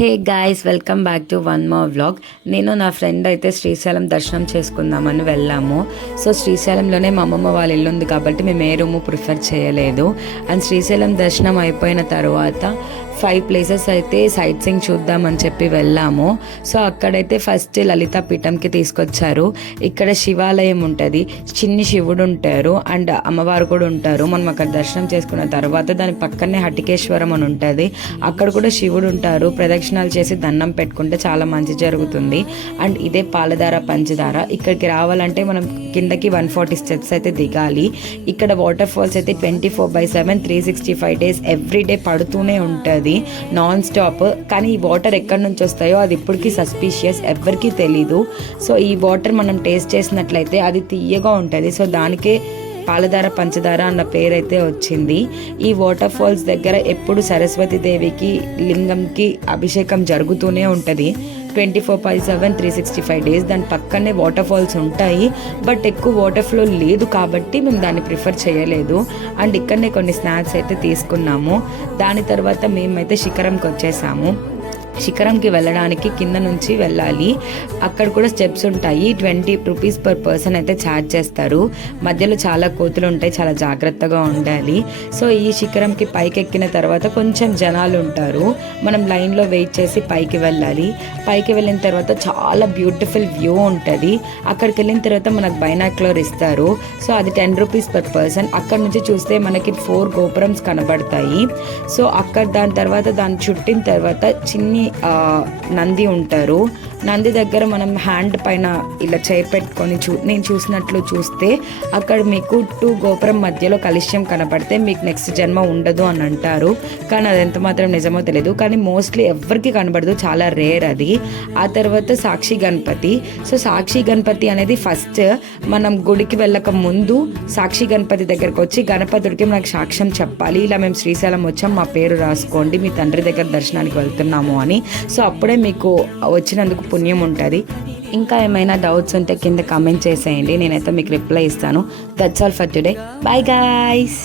Hey guys, welcome back to one more vlog. నేను నా friend అయితే శ్రీశైలం దర్శనం చేసుకుందామని వెళ్ళాము. సో శ్రీశైలంలోనే మా అమ్మమ్మ వాళ్ళ ఇల్లు ఉంది కాబట్టి మేము ఏ రూము ప్రిఫర్ చేయలేదు. అండ్ శ్రీశైలం దర్శనం అయిపోయిన తర్వాత 5 ప్లేసెస్ అయితే సైట్ సీయింగ్ చూద్దామని చెప్పి వెళ్ళాము. సో అక్కడైతే ఫస్ట్ లలితా పీఠంకి తీసుకొచ్చారు. ఇక్కడ శివాలయం ఉంటుంది, చిన్ని శివుడు ఉంటారు అండ్ అమ్మవారు కూడా ఉంటారు. మనం అక్కడ దర్శనం చేసుకున్న తర్వాత దాని పక్కనే హటికేశ్వరం అని ఉంటుంది, అక్కడ కూడా శివుడు ఉంటారు. ప్రదక్షిణాలు చేసి దండం పెట్టుకుంటే చాలా మంచి జరుగుతుంది. అండ్ ఇదే పాలధార పంచదార. ఇక్కడికి రావాలంటే మనం కిందకి 140 స్టెప్స్ అయితే దిగాలి. ఇక్కడ వాటర్ ఫాల్స్ అయితే 24/7 365 డేస్ ఎవ్రీడే పడుతూనే ఉంటుంది నాన్ స్టాప్. కానీ ఈ వాటర్ ఎక్కడి నుంచి వస్తాయో అది ఇప్పటికీ సస్పీషియస్, ఎవరికీ తెలీదు. సో ఈ వాటర్ మనం టేస్ట్ చేసినట్లయితే అది తీయగా ఉంటుంది. సో దానికే పాలధార పంచదార అన్న పేరైతే వచ్చింది. ఈ వాటర్ ఫాల్స్ దగ్గర ఎప్పుడు సరస్వతీదేవికి లింగంకి అభిషేకం జరుగుతూనే ఉంటుంది 24/7 365 డేస్. దాని పక్కనే వాటర్ ఫాల్స్ ఉంటాయి, బట్ ఎక్కువ వాటర్ ఫ్లో లేదు కాబట్టి మేము దాన్ని ప్రిఫర్ చేయలేదు. అండ్ ఇక్కడనే కొన్ని స్నాక్స్ అయితే తీసుకున్నాము. దాని తర్వాత మేమైతే శిఖరంకి వచ్చేసాము. శిఖరంకి వెళ్ళడానికి కింద నుంచి వెళ్ళాలి. అక్కడ కూడా స్టెప్స్ ఉంటాయి. 20 రూపీస్ పర్ పర్సన్ అయితే ఛార్జ్ చేస్తారు. మధ్యలో చాలా కోతులు ఉంటాయి, చాలా జాగ్రత్తగా ఉండాలి. సో ఈ శిఖరంకి పైకి ఎక్కిన తర్వాత కొంచెం జనాలు ఉంటారు. మనం లైన్లో వెయిట్ చేసి పైకి వెళ్ళాలి. పైకి వెళ్ళిన తర్వాత చాలా బ్యూటిఫుల్ వ్యూ ఉంటుంది. అక్కడికి వెళ్ళిన తర్వాత మనకు బైనాక్యులర్ ఇస్తారు. సో అది 10 రూపీస్ పర్ పర్సన్. అక్కడ నుంచి చూస్తే మనకి 4 గోపురమ్స్ కనబడతాయి. సో అక్కడ దాని తర్వాత దాన్ని చుట్టిన తర్వాత చిన్ని నంది ఉంటారు. నంది దగ్గర మనం హ్యాండ్ పైన ఇలా చేయి పెట్టుకొని నేను చూసినట్లు చూస్తే అక్కడ మీకు 2 గోపురం మధ్యలో కలుష్యం కనపడితే మీకు నెక్స్ట్ జన్మ ఉండదు అని అంటారు. కానీ అది ఎంత మాత్రం నిజమో తెలియదు. కానీ మోస్ట్లీ ఎవరికి కనబడదు, చాలా రేర్ అది. ఆ తర్వాత సాక్షి గణపతి. సో సాక్షి గణపతి అనేది ఫస్ట్ మనం గుడికి వెళ్ళక ముందు సాక్షి గణపతి దగ్గరకు వచ్చి గణపతుడికి మనకు సాక్ష్యం చెప్పాలి, ఇలా మేము శ్రీశైలం వచ్చాం, మా పేరు రాసుకోండి, మీ తండ్రి దగ్గర దర్శనానికి వెళ్తున్నాము అని. సో అప్పుడే మీకు వచ్చినందుకు పుణ్యం ఉంటుంది. ఇంకా ఏమైనా డౌట్స్ ఉంటే కింద కామెంట్ చేసేయండి, నేనైతే మీకు రిప్లై ఇస్తాను. That's all for today. By guys.